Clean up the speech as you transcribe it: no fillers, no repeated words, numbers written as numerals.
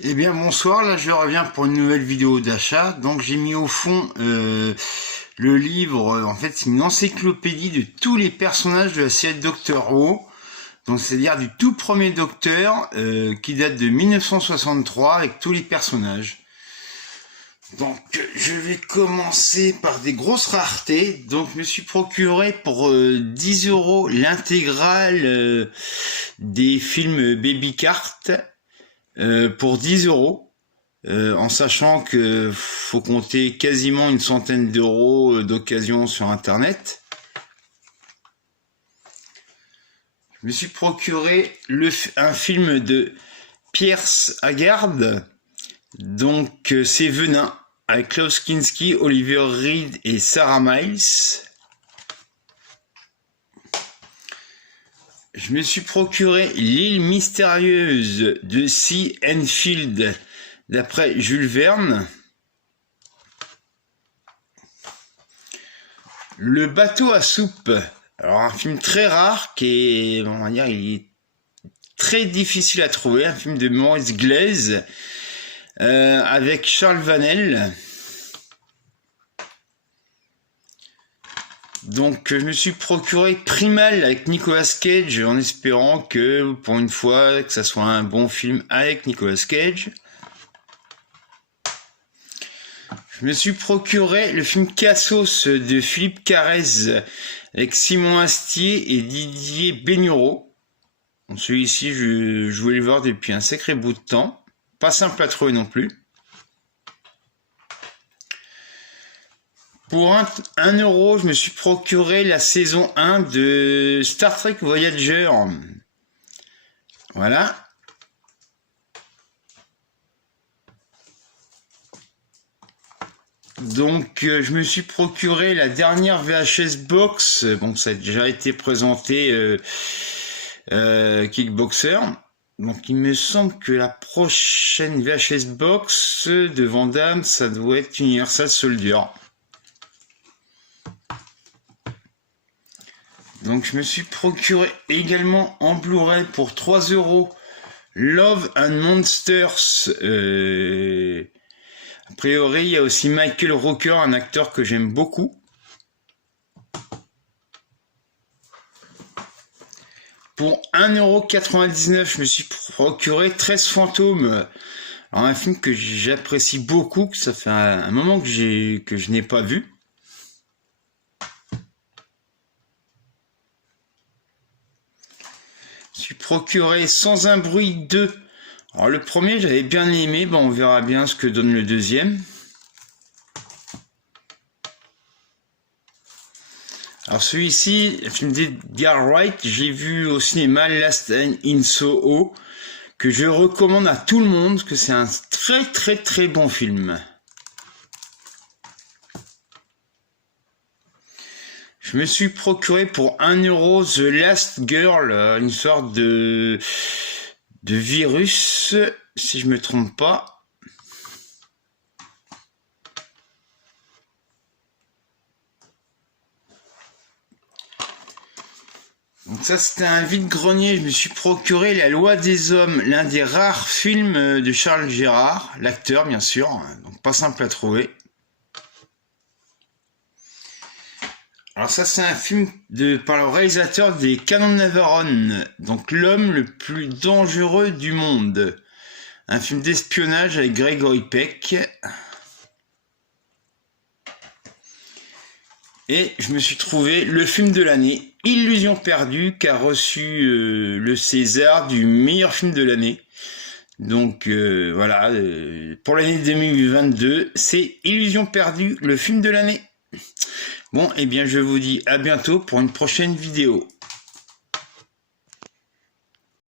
Eh bien bonsoir, là je reviens pour une nouvelle vidéo d'achat. Donc j'ai mis au fond le livre, en fait c'est une encyclopédie de tous les personnages de la série Doctor Who. Donc c'est-à-dire du tout premier Docteur qui date de 1963 avec tous les personnages. Donc je vais commencer par des grosses raretés. Donc je me suis procuré pour 10 € l'intégrale des films Baby Cart. Pour 10 €, en sachant que faut compter quasiment une centaine d'euros d'occasion sur internet. Je me suis procuré un film de Piers Haggard, donc c'est Venin, avec Klaus Kinski, Oliver Reed et Sarah Miles. Je me suis procuré L'île mystérieuse de C. Enfield d'après Jules Verne. Le bateau à soupe. Alors un film très rare qui est, on va dire, il est très difficile à trouver. Un film de Maurice Glaise avec Charles Vanel. Donc je me suis procuré Primal avec Nicolas Cage en espérant que pour une fois que ça soit un bon film avec Nicolas Cage. Je me suis procuré le film Cassos de Philippe Carrez avec Simon Astier et Didier Bénureau. Bon, celui-ci je voulais le voir depuis un sacré bout de temps. Pas simple à trouver non plus. Pour 1 €, je me suis procuré la saison 1 de Star Trek Voyager. Voilà. Donc, je me suis procuré la dernière VHS Box. Bon, ça a déjà été présenté Kickboxer. Donc, il me semble que la prochaine VHS Box de Van Damme, ça doit être Universal Soldier. Donc je me suis procuré également en Blu-ray pour 3 € Love and Monsters. A priori, il y a aussi Michael Rooker, un acteur que j'aime beaucoup. Pour 1,99 €, je me suis procuré 13 fantômes. Alors un film que j'apprécie beaucoup, que ça fait un moment que je n'ai pas vu. Je suis procuré Sans un bruit 2. Alors le premier j'avais bien aimé, bon on verra bien ce que donne le deuxième. Alors celui-ci, le film d'Edgar Wright, j'ai vu au cinéma Last Night in Soho, que je recommande à tout le monde, que c'est un très bon film. Je me suis procuré pour 1 € The Last Girl, une sorte de virus, si je me trompe pas. Donc ça c'était un vide-grenier, je me suis procuré La Loi des Hommes, l'un des rares films de Charles Gérard, l'acteur bien sûr, donc pas simple à trouver. Alors ça c'est un film par le réalisateur des Canons de Navarone, donc L'homme le plus dangereux du monde. Un film d'espionnage avec Gregory Peck. Et je me suis trouvé le film de l'année, Illusion perdue, qui a reçu le César du meilleur film de l'année. Donc voilà, pour l'année 2022, c'est Illusion perdue, le film de l'année. Bon, eh bien je vous dis à bientôt pour une prochaine vidéo.